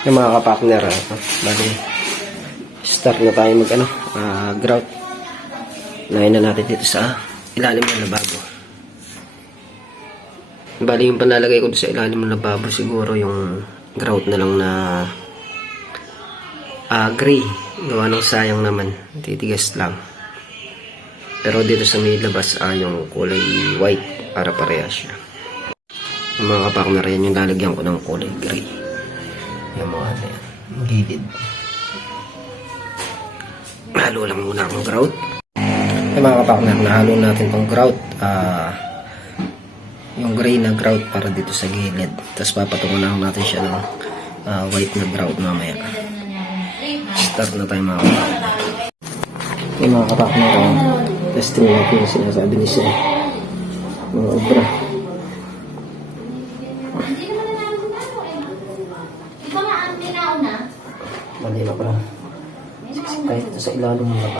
Yung mga kapartner, bali, start na tayo mag grout. Lain na natin dito sa ilalim ng lababo. Bali, yung panlalagay ko sa ilalim ng lababo siguro yung grout na lang na gray. Gawa ng sayang naman, titigas lang. Pero dito sa may labas yung kulay white para parehas siya. Yung mga kapartner, yan yung lalagyan ko ng kulay gray. Yung mga yan, gilid. Halo lang muna akong grout. Yung mga kapartner, nahalo natin tong grout. Yung gray na grout para dito sa gilid. Tapos papatungan lang natin siya ng white na grout mamaya. Start na tayo mga kapartner. Yung mga kapartner, testing natin yung sinasabi ni Sir. Mga obra. Mali na pala. Kahit ito sa ilalim ng lababo.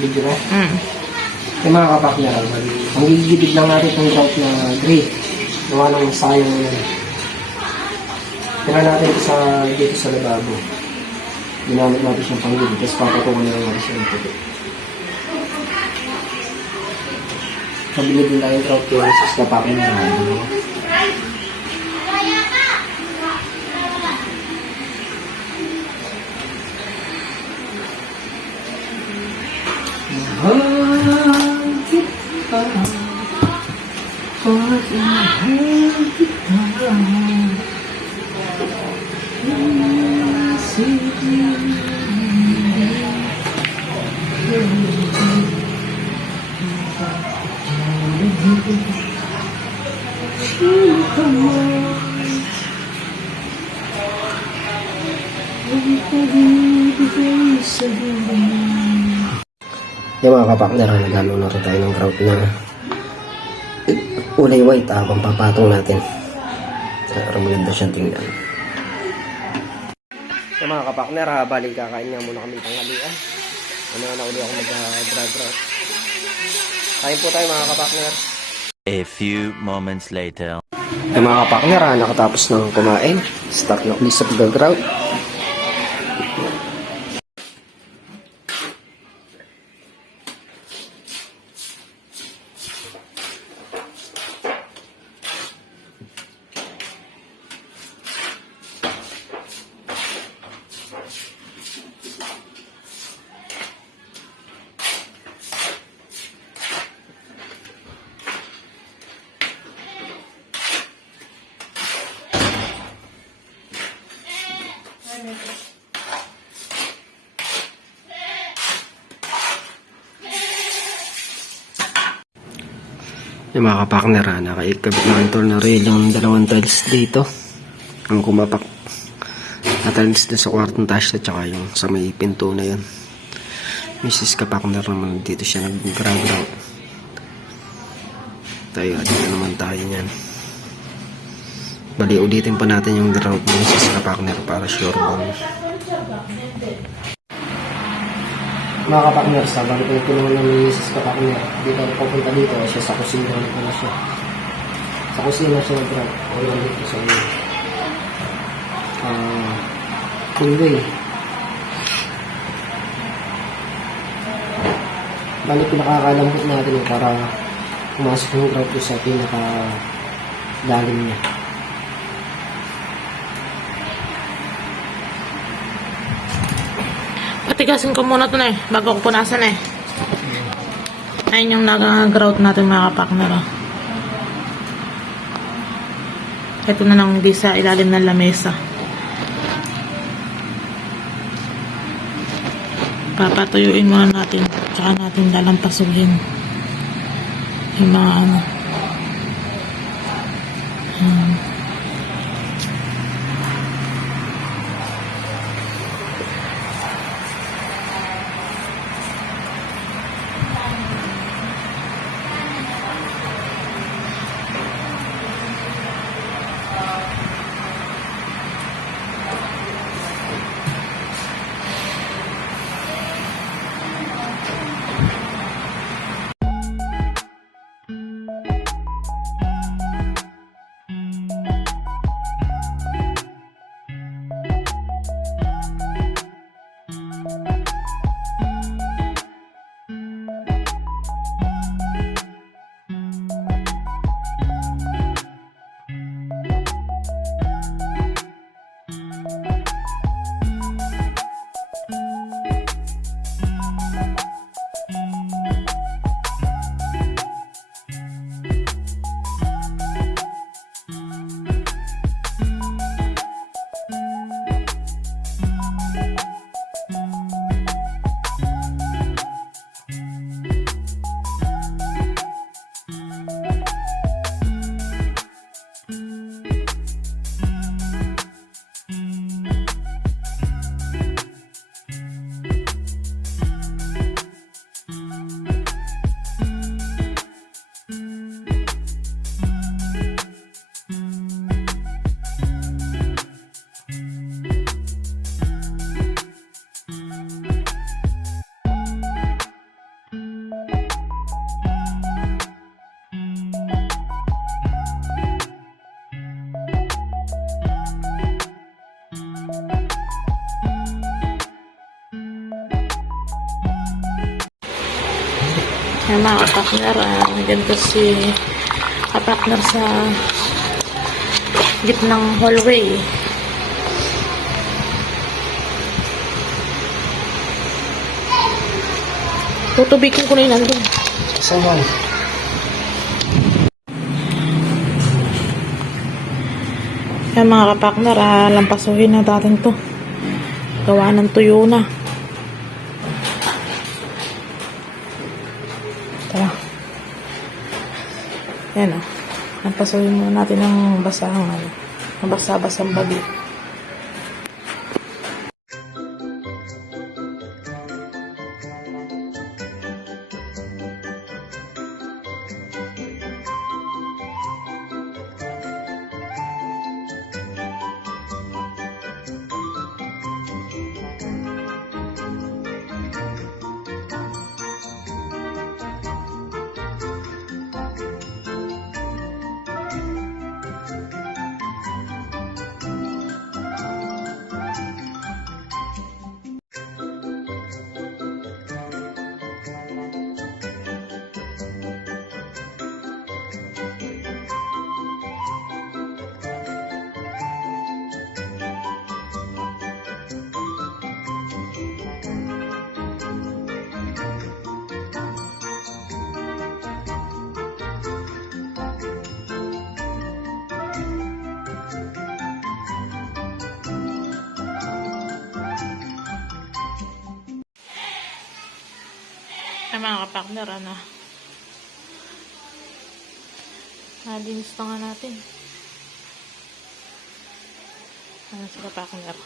Video na. Yung mga kapakya, ang gigibid lang natin itong grout na gray. Gawa ng sayang yun. Tira natin ito dito sa lababo. Ginamit natin siyang panggibid. Tapos papatungan na lang natin siya ng puti. Kabili din tayo yung grout yun. Tapos kapakin na natin. Yung mga kapakner, naghalo na rin tayo ng grout na kulay white habang papatong natin para maganda siyang tingnan. Yung mga kapakner, balik kakain nga muna kami tanghalian. Na uli ako mag-drag grout. Kain po tayo mga kapakner. A few moments later. Yung mga kapakner, nakatapos ng kumain. Start na ulit sa pag-grout. Yung mga kapakner, nakaikabit na ito na rin yung dalawang tiles dito. Ang kumapak na tiles doon sa kwartong taas at saka yung sa may pinto na yun. Mrs. kapakner naman dito siya nag-ground out. Tayo, dito naman tayo niyan. Bali, ulitin pa natin yung ground ng Mrs. kapakner para sure ball. Mga kapakner, sa bali ko tulungan ng Mrs. kapakner. Dito pupunta dito siya sa kusina na siya. Sa kusina siya nag-ground. Wala dito sa hallway. Bali, pinakakalambot natin para pumasok yung ground sa pinaka-lalim niya. Patigasin ko muna ito na bago ko punasan Ayun yung nag-grout natin mga kapakner. Ito na lang di sa ilalim ng lamesa. Papatuyuin muna natin. Tsaka natin lalampasuhin. Yung mga Yan mga kapakner, ganito si kapakner sa gitnang hallway. Tutubikin ko na yun nandun. Saan? Yan mga kapakner, lampasuhin na natin to. Gawa ng tuyo na. Tara. Yan o. Lampasuhin muna natin ng basahang basa-basang babi. Ay mga kapakner, Nalinis na nga natin. Ano sila pa akong laro.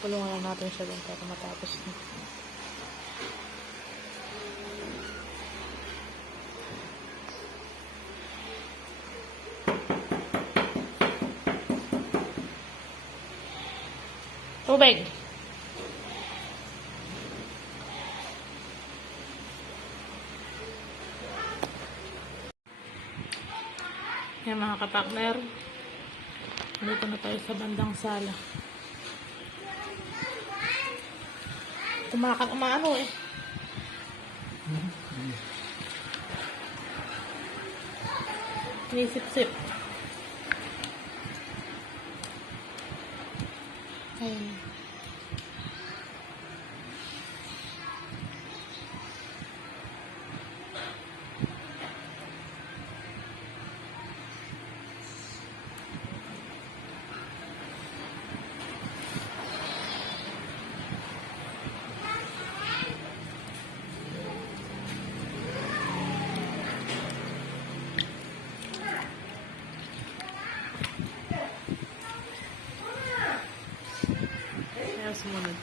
Kulungan lang natin siya doon para matapos na. Tubig. Yan mga kapakner. Dito na tayo sa bandang sala. Tumakan umaano eh. Nisip-sip. Ayun. Kaya sumunod.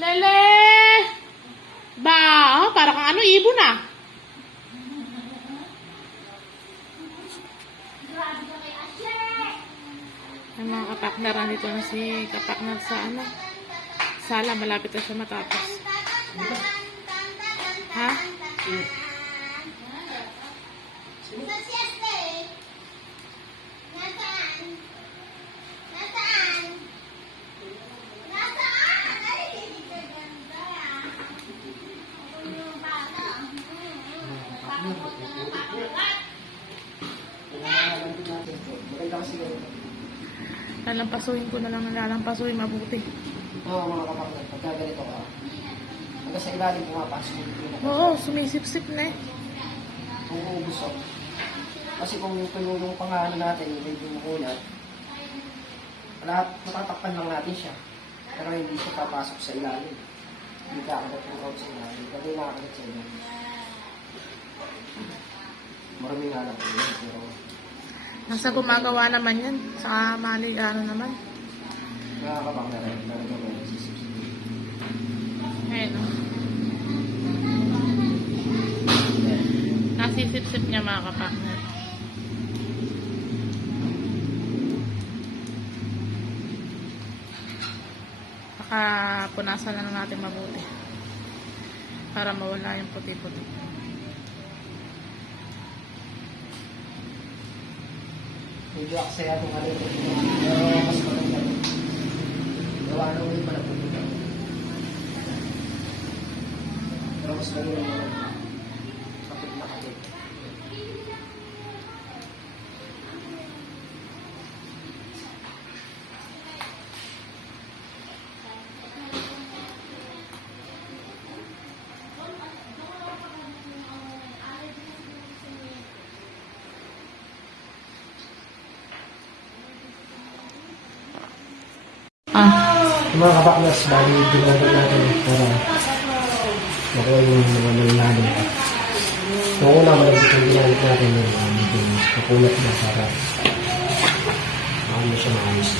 Lele! Ba, para kang ano, ibon ah. Ay mga kapakner, nandito na si kapakner sa ano. Sala, malapit na siya matapos. Ha? Lalampasuhin ko na lang ng lalampasuhin mabuti. Oo, mga kapaknan, pagka ganito ka, hanggang sa ilalim pumapasok yung Oo, sumisip-sip na eh. uubos ako. Kasi kung tululong pangalan natin, medyo makunat, lahat matatakpan lang natin siya. Pero hindi siya papasok sa ilalim. Hindi kakagat yung out sa ilalim. Kasi nakakagat sa ilalim. Marami nga lang po yun, pero Nasa gumagawa naman yan. Sa mali, ano naman. nakakabang na rin. Talaga may nasisip. Ayun o. Nasisip-sip niya mga kapakner. Baka punasan na natin mabuti. Para mawala yung puti-puti. Medyo aksaya itong ano ito. Pero mas maganda ito. Gawa nung yung palapunin. Pero mas maganda yung kapit na kapit. Yung mga kapaknas, bali dinagdag natin para makuha yung mga nalalim. Yung una, malagit yung ginamit natin yung kapulat na para maano siya maayos.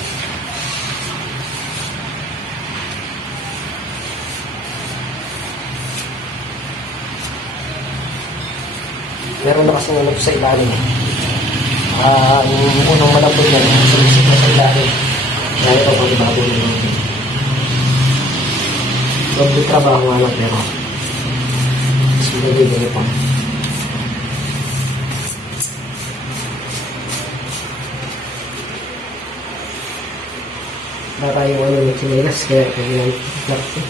Meron na kasing ano sa ilalim. Yung unang malambot na sinisip na sa ilalim. Kaya ito pag ibago na natin. Doble trabaho nga lang pero mas magagay pa. Wala tayong ano ng sinilas kaya pag ginamit sa plastic.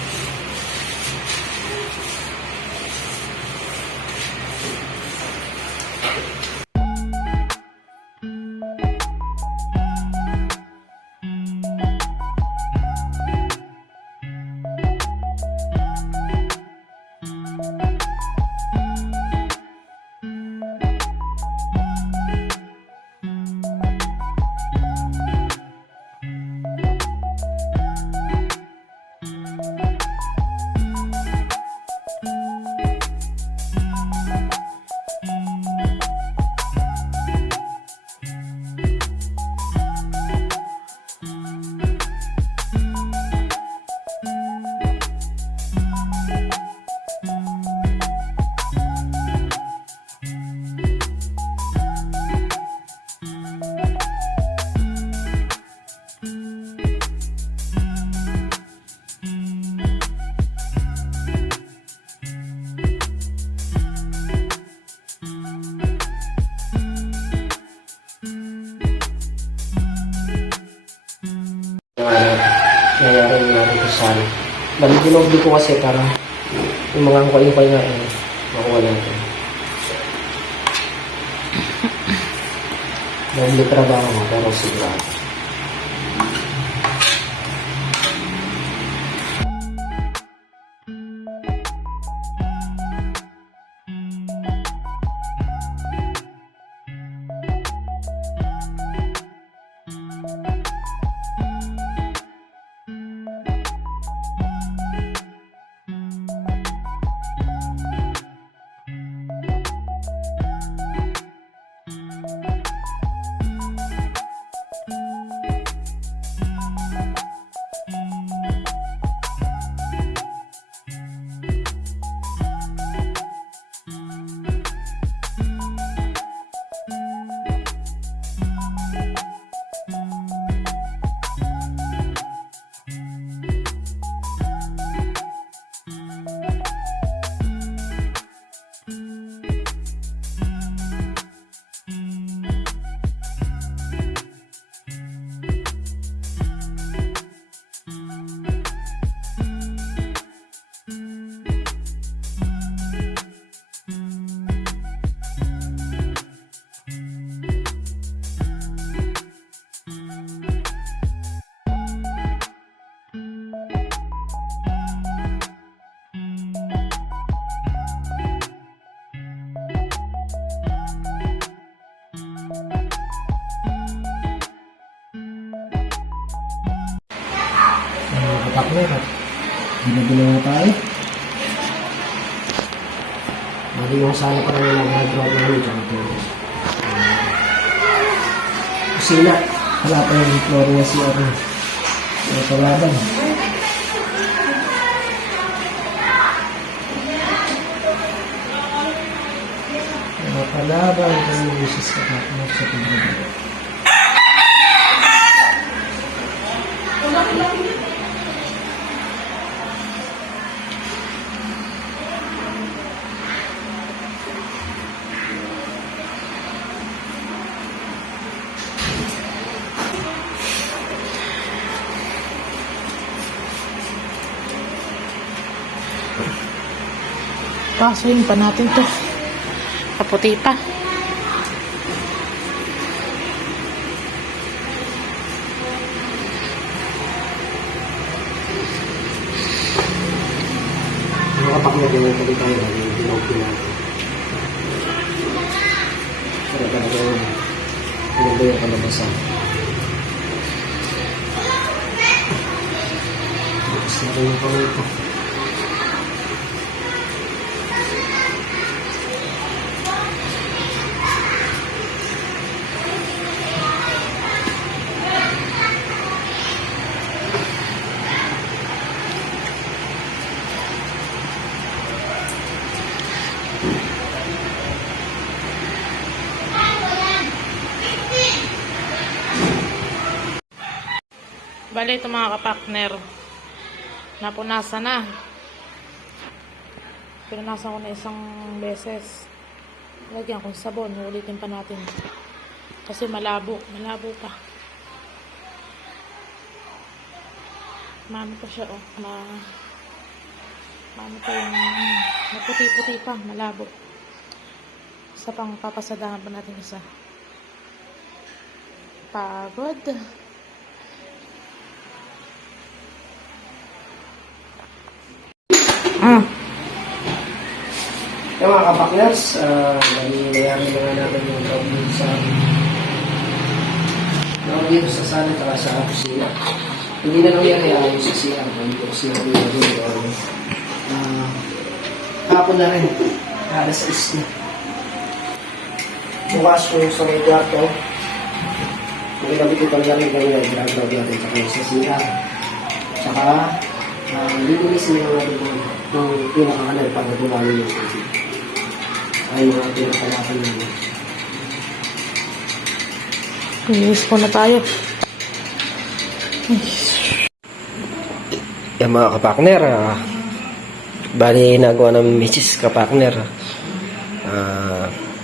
Nangyayari natin ito sa ano. Dinoble ko kasi para yung mga angkoy-angkoy nga makuha natin. Doble trabaho mo pero sigurado. Partner, binabila na tayo. Bali yung sala pa naman nag-drop namin dyan. Kusina. Wala pa yung flooring na siya. Wala pa laban. Wala pa laban. Kaya wishes ka na sa pagbabago. Pasuhin pa natin to. Kaputi pa. Mga kapaknya din yung pagkita tayo yung dinogin natin. Para talagang pinagay ang kalabasan. Tapos na rin yung kamay ko. Bale, ito mga kapakner, napunasan na. Pinunasan ko na isang beses. Lagyan kong sabon, ulitin pa natin. Kasi malabo pa. Mami pa siya, oh. Mami pa yung naputi-puti pa, malabo. Isa pang papasadahan pa natin isa. Pagod. Yung mga kapakners, nangyayari na nga natin yung dito sa sala at sa kusina. Hindi na lang yan ayos sa siya. Hindi ko kasi natin hapon na rin. Alas 6 na. Bukas ko sa may kwarto. May nabikitan na rin kayo. Ginagawa natin sa kayo sa siya. Saka, linisin na natin kung pinakakanal para dumali yung tubig. Ay mga pinakalakan namin. Linis po na tayo. Yan mga kapakner, bali nagawa ng Mrs. kapakner.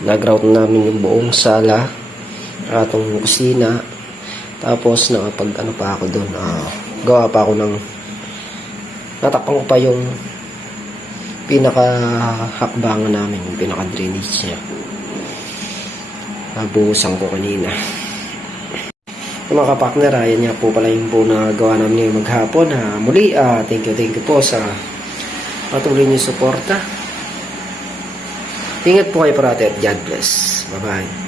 Nag-route namin yung buong sala, atong kusina. Tapos nakapag ano pa ako doon, gawa pa ako ng natakpang ko pa yung pinaka-hakbangan namin, yung pinaka-drainage niya. Nabuhusan ko kanina. Yung mga kapakner, yan nga po pala yung po na gawa namin yung maghapon. Muli, thank you po sa patuloy niyo suporta. Ingat po kayo parati at God bless. Bye-bye.